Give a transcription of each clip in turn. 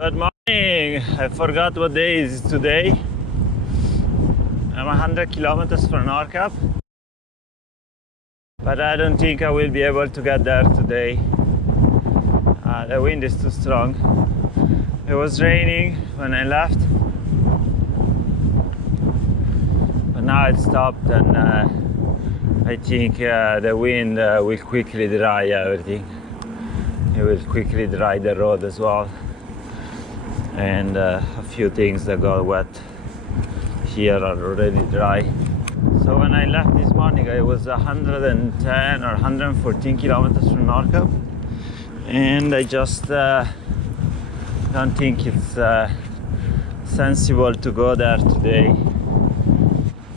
Good morning. I forgot what day is today. I'm 100 kilometers from Nordkapp, but I don't think I will be able to get there today. The wind is too strong. It was raining when I left, but now it stopped, and I think the wind will quickly dry everything. It will quickly dry the road as well, and a few things that got wet here are already dry. So when I left this morning, I was 110 or 114 kilometers from Nordkapp, and I just don't think it's sensible to go there today.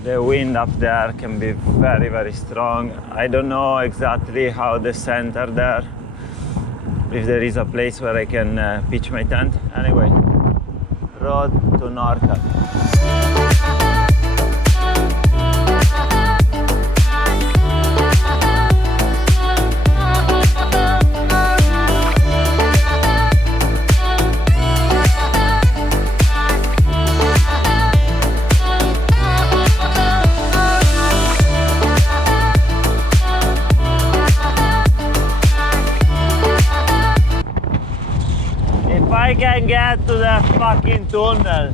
The wind up there can be very, very strong. I don't know exactly how the center there, if there is a place where I can pitch my tent. Anyway, road to Nordkapp. I can get to the fucking tunnel.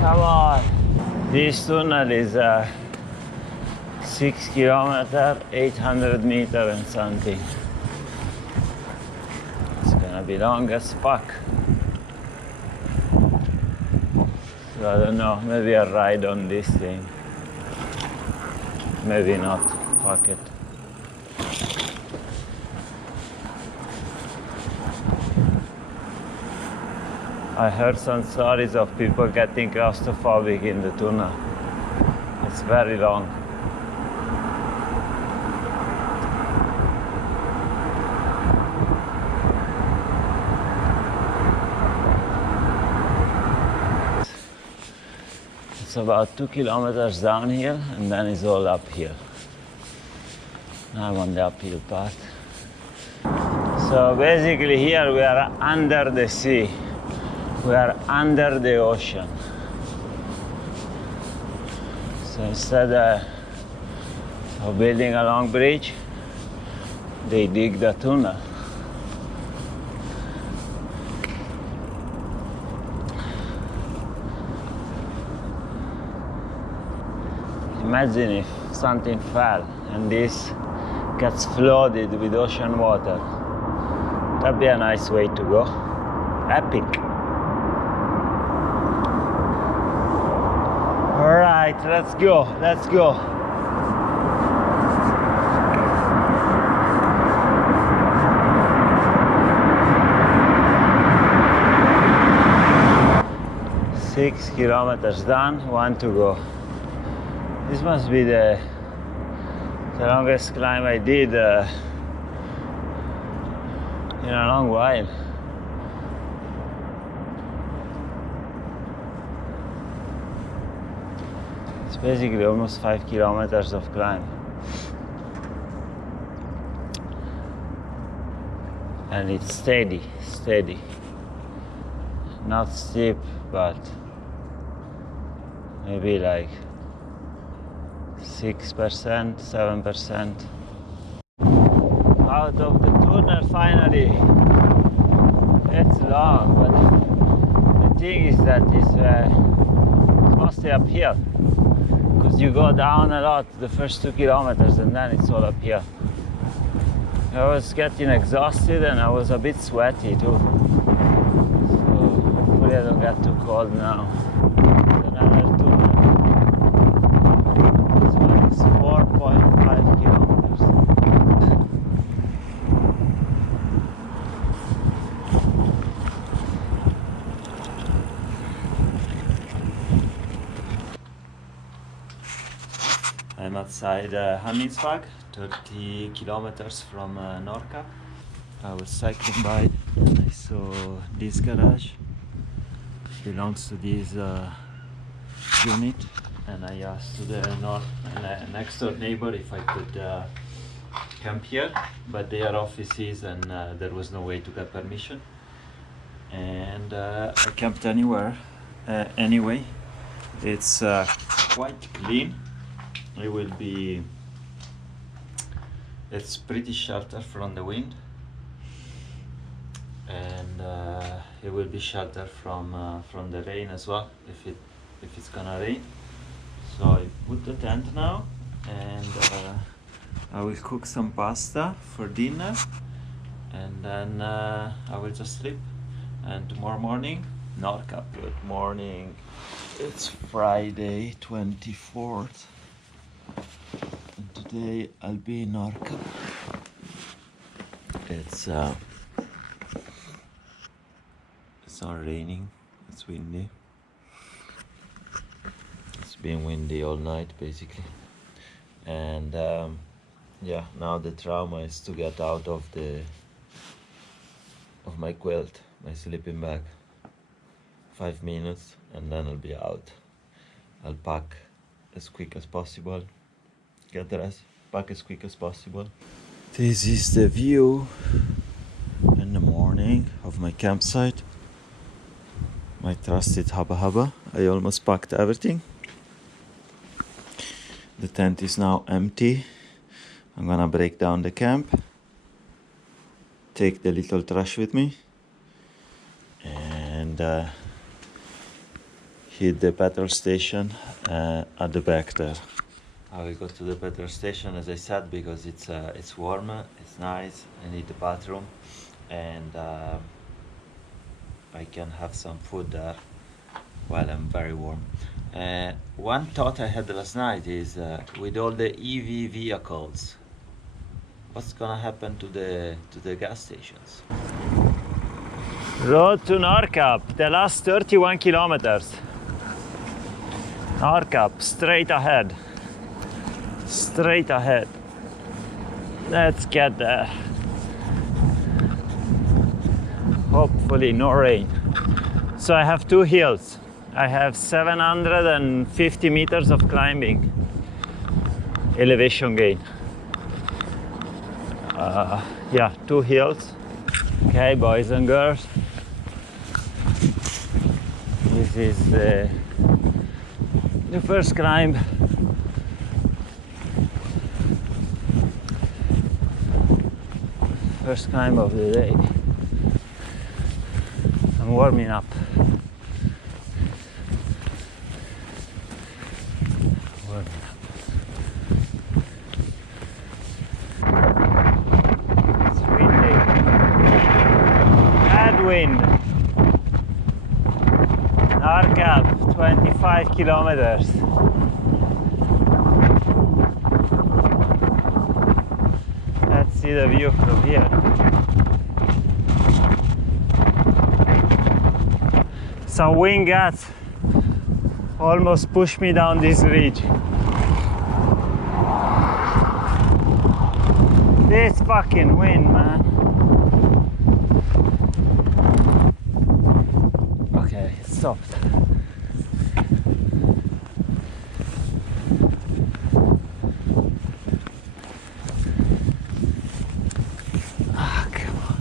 Come on. This tunnel is 6 kilometers, 800 meters and something. It's gonna be long as fuck. So I don't know, maybe I'll ride on this thing. Maybe not, fuck it. I heard some stories of people getting claustrophobic in the tunnel. It's very long. It's about 2 kilometers downhill, and then it's all uphill. Now I'm on the uphill part. So basically here we are under the sea. We are under the ocean. So instead of building a long bridge, they dig the tunnel. Imagine if something fell and this gets flooded with ocean water. That'd be a nice way to go. Epic. All right, let's go, let's go. Six kilometers done, 1 to go. This must be the longest climb I did in a long while. Basically almost 5 kilometers of climb, and it's steady, not steep, but maybe like 6%, 7%. Out of the tunnel finally. It's long, but the thing is that it's mostly uphill. Because you go down a lot the first 2 kilometers, and then it's all up here. I was getting exhausted and I was a bit sweaty too. So hopefully I don't get too cold now. Another tunnel. This one is 4.5 kilometers. I'm outside Hammingsvag, 30 kilometers from Nordkapp. I was cycling by and I saw this garage. It belongs to this unit, and I asked to the next door neighbor if I could camp here, but they are offices and there was no way to get permission. And I camped anywhere. Anyway, it's quite clean. It's pretty shelter from the wind, and it will be shelter from the rain as well if it's gonna rain. So I put the tent now, and I will cook some pasta for dinner, and then I will just sleep. And tomorrow morning, Nordkapp. Good morning. It's Friday 24th, and today I'll be in Nordkapp. It's not raining. It's windy. It's been windy all night basically, and yeah, now the trauma is to get out of my quilt, my sleeping bag. 5 minutes and then I'll be out. I'll pack as quick as possible, get dressed, pack as quick as possible. This is the view in the morning of my campsite. My trusted Hubba Hubba. I almost packed everything. The tent is now empty. I'm gonna break down the camp, take the little trash with me, and hit the petrol station at the back there. I will go to the petrol station, as I said, because it's warmer, it's nice. I need the bathroom, and I can have some food there while I'm very warm. One thought I had last night is with all the EV vehicles, what's gonna happen to the gas stations? Road to Nordkapp, the last 31 kilometers. Nordkapp, straight ahead. Straight ahead. Let's get there. Hopefully no rain. So I have two hills. I have 750 meters of climbing. Elevation gain. Yeah, two hills. Okay, boys and girls. This is the first climb. First climb of the day. I'm warming up. Warming up. It's windy. Bad wind. Nordkapp, 25 kilometers. Let's see the view from here. Some wind gusts almost pushed me down this ridge. This fucking wind, man. Okay, it stopped. Ah, come on.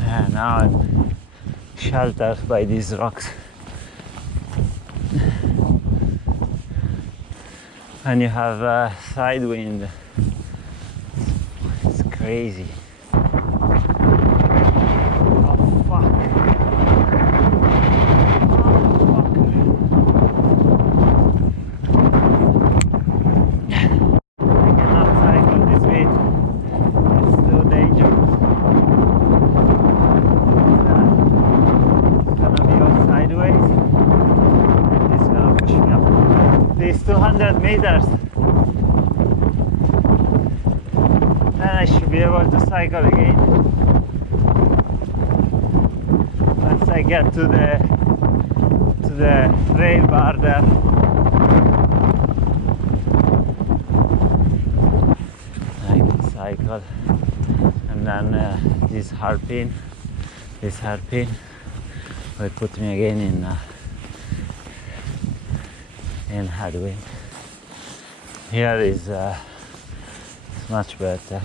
Yeah, now I'm sheltered by these rocks. And you have side wind. It's crazy. Oh fuck. I cannot cycle this bit. It's too dangerous. It's gonna be all sideways. It's gonna push me up. These 200 meters. Then I should be able to cycle again. Once I get to the rail bar there. I can cycle. And then this hairpin will put me again in headwind. Here is it's much better.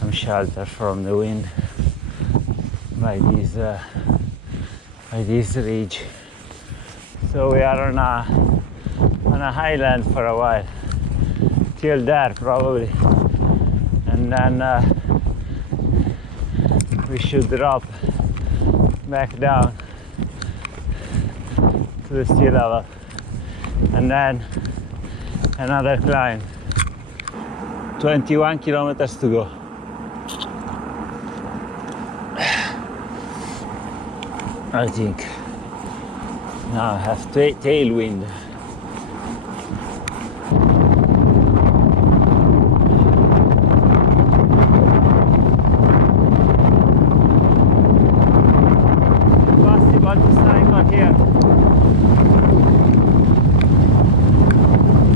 I'm sheltered from the wind by this ridge. So we are on a highland for a while, till there probably, and then we should drop back down to the sea level, and then another climb. 21 kilometers to go. I think now I have tailwind. Possible to cycle here.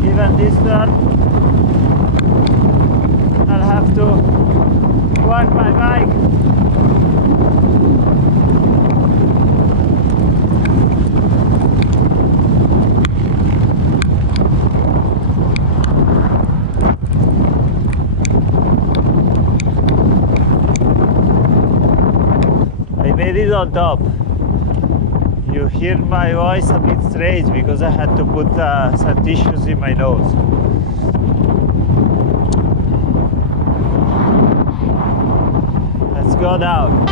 Even this turn, I'll have to work my bike. I made it on top. You hear my voice a bit strange because I had to put some tissues in my nose. Let's go down.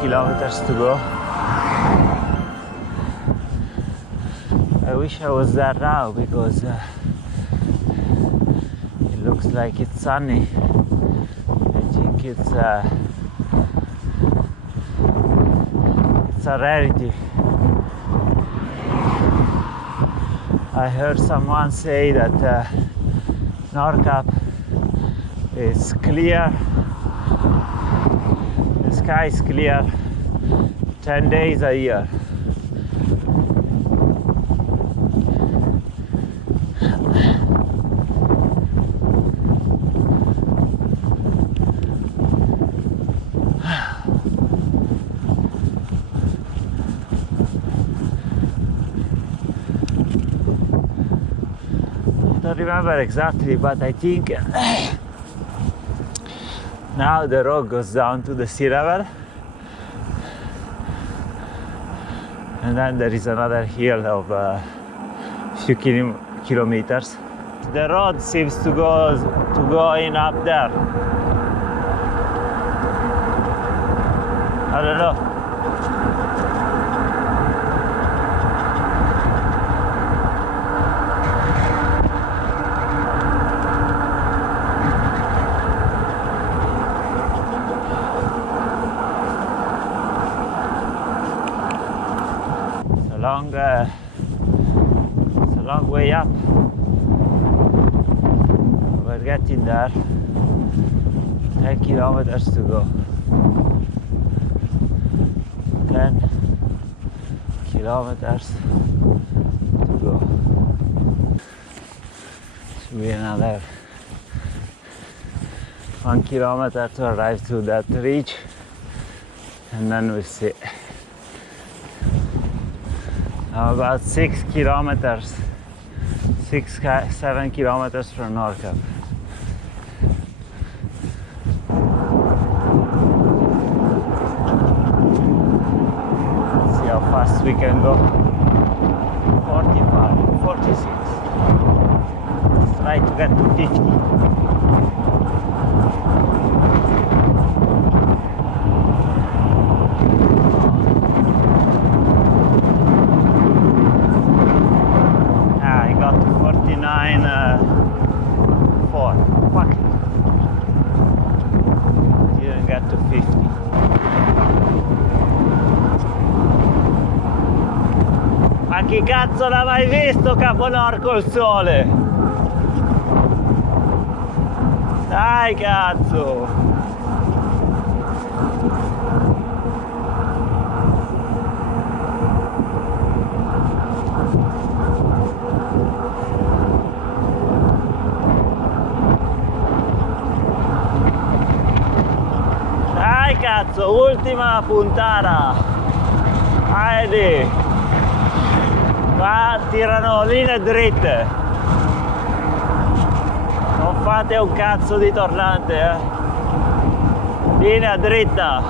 Kilometers to go. I wish I was there now because it looks like it's sunny. I think it's a rarity. I heard someone say that Nordkapp is clear. The sky is clear 10 days a year. I don't remember exactly, but I think now the road goes down to the sea level, and then there is another hill of a few kilometers. The road seems to go in up there. I don't know. It's a long way up. We're getting there. 10 kilometers to go. 10 kilometers to go. Should be another 1 kilometer to arrive to that ridge, and then we'll see. I'm about 6 kilometers, 7 kilometers from Nordkapp. Let's see we can go 45, 46. Let's try to get to 50. I got to 49, 4. Fuck it. Didn't get to 50. Ma chi cazzo l'ha mai visto Caponorco il sole? Dai cazzo! Dai cazzo, ultima puntata! Vedi! Qua tirano linee dritte, non fate un cazzo di tornante, linea dritta.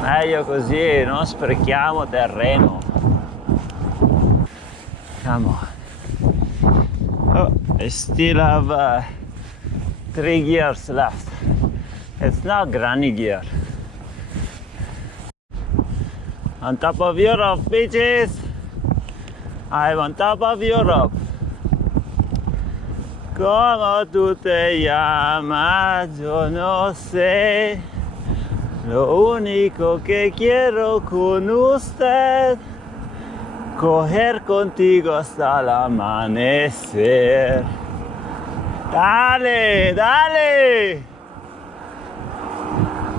Meglio così, non sprechiamo terreno. Come on. Oh, I still have 3 gears left. It's not granny gear. On top of Europe, bitches! I'm on top of Europe. Como tú te llamas, yo no sé. Lo único que quiero con usted, coger contigo hasta el amanecer. Dale, dale.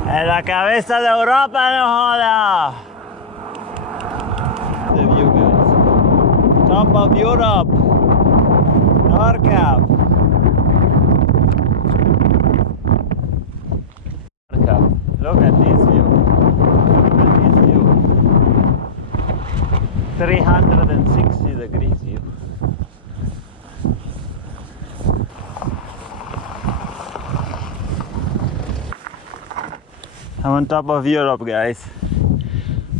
En la cabeza de Europa, no joda. The view, guys. Top of Europe. Nordkapp. Nordkapp. Look at this view. Look at this view. 360 degrees view. I'm on top of Europe, guys.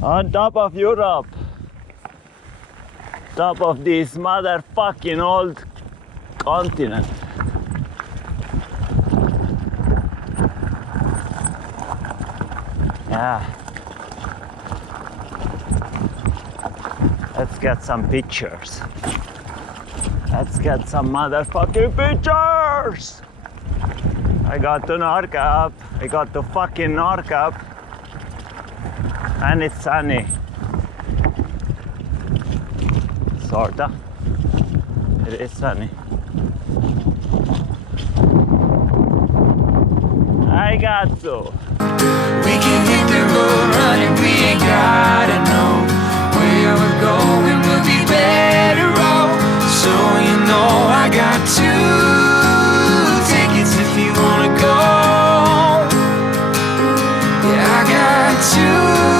On top of Europe. Top of this motherfucking old continent. Yeah. Let's get some pictures. Let's get some motherfucking pictures! I got to Nordkapp. I got to fucking Nordkapp. And it's sunny. Sorta. It is sunny. I got to. We can hit the road running, we ain't gotta know where we're going, we'll be better off. So you know I got 2 tickets if you wanna go. Yeah, I got 2